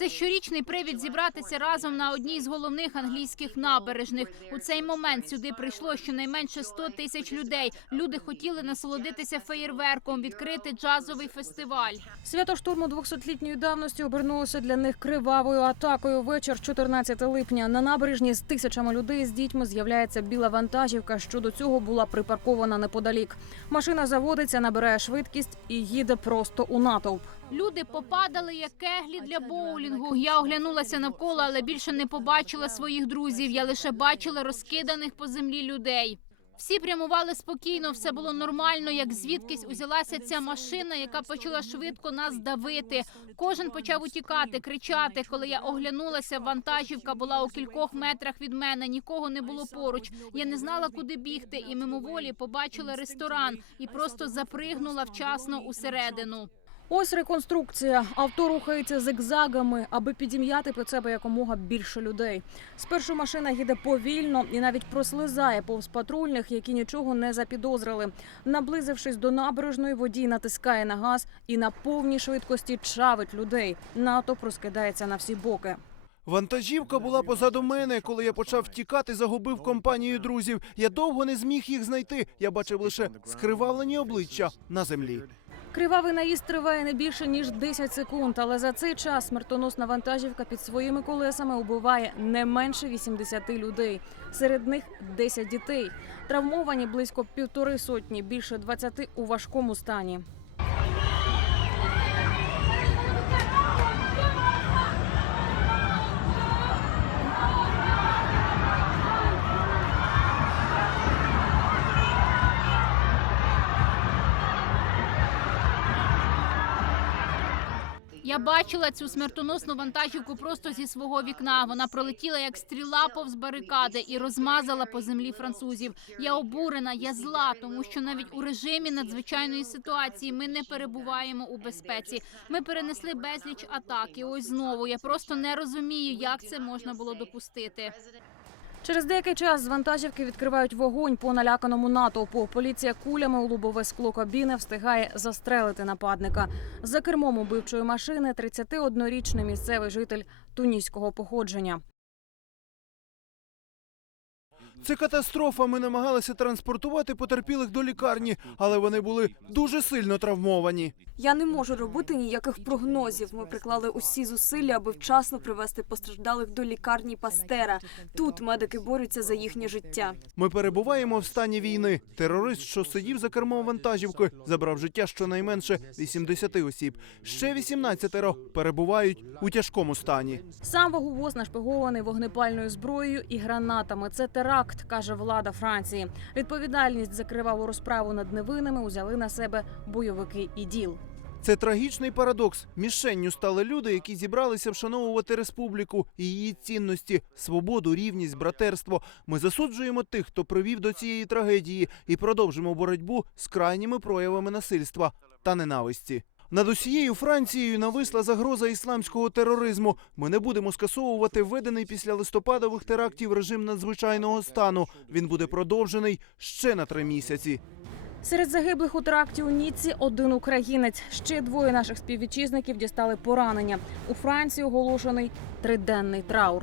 Це щорічний привід зібратися разом на одній з головних англійських набережних. У цей момент сюди прийшло щонайменше 100 тисяч людей. Люди хотіли насолодитися феєрверком, відкрити джазовий фестиваль. Свято штурму 200-літньої давності обернулося для них кривавою атакою. Вечір 14 липня на набережні з тисячами людей з дітьми з'являється біла вантажівка, що до цього була припаркована неподалік. Машина заводиться, набирає швидкість і їде просто у натовп. Люди попадали як кеглі для боулінгу. Я оглянулася навколо, але більше не побачила своїх друзів. Я лише бачила розкиданих по землі людей. Всі прямували спокійно, все було нормально. Як звідкись узялася ця машина, яка почала швидко нас давити. Кожен почав утікати, кричати. Коли я оглянулася, вантажівка була у кількох метрах від мене. Нікого не було поруч. Я не знала, куди бігти, і мимоволі побачила ресторан і просто запригнула вчасно усередину. Ось реконструкція. Авто рухається зигзагами, аби підім'яти під себе якомога більше людей. Спершу машина їде повільно і навіть прослизає повз патрульних, які нічого не запідозрили. Наблизившись до набережної, водій натискає на газ і на повній швидкості чавить людей. Натовп розкидається на всі боки. Вантажівка була позаду мене. Коли я почав втікати, загубив компанію друзів. Я довго не зміг їх знайти. Я бачив лише скривавлені обличчя на землі. Кривавий наїзд триває не більше ніж 10 секунд, але за цей час смертоносна вантажівка під своїми колесами убиває не менше 80 людей. Серед них 10 дітей. Травмовані близько півтори сотні, більше 20 у важкому стані. Я бачила цю смертоносну вантажівку просто зі свого вікна. Вона пролетіла як стріла повз барикади і розмазала по землі французів. Я обурена, я зла, тому що навіть у режимі надзвичайної ситуації ми не перебуваємо у безпеці. Ми перенесли безліч атак. І ось знову я просто не розумію, як це можна було допустити. Через деякий час з вантажівки відкривають вогонь по наляканому натовпу. Поліція кулями у лобове скло кабіни встигає застрелити нападника. За кермом убивчої машини 31-річний місцевий житель туніського походження. Це катастрофа. Ми намагалися транспортувати потерпілих до лікарні, але вони були дуже сильно травмовані. Я не можу робити ніяких прогнозів. Ми приклали усі зусилля, аби вчасно привести постраждалих до лікарні Пастера. Тут медики борються за їхнє життя. Ми перебуваємо в стані війни. Терорист, що сидів за кермом вантажівки, забрав життя щонайменше 80 осіб. Ще 18 перебувають у тяжкому стані. Сам ваговоз нашпигований вогнепальною зброєю і гранатами. Це теракт, каже влада Франції. Відповідальність за криваву розправу над невинними узяли на себе бойовики і діл. Це трагічний парадокс. Мішенню стали люди, які зібралися вшановувати республіку і її цінності, свободу, рівність, братерство. Ми засуджуємо тих, хто привів до цієї трагедії, і продовжимо боротьбу з крайніми проявами насильства та ненависті. Над усією Францією нависла загроза ісламського тероризму. Ми не будемо скасовувати введений після листопадових терактів режим надзвичайного стану. Він буде продовжений ще на три місяці. Серед загиблих у теракті у Ніцці один українець. Ще двоє наших співвітчизників дістали поранення. У Франції оголошений триденний траур.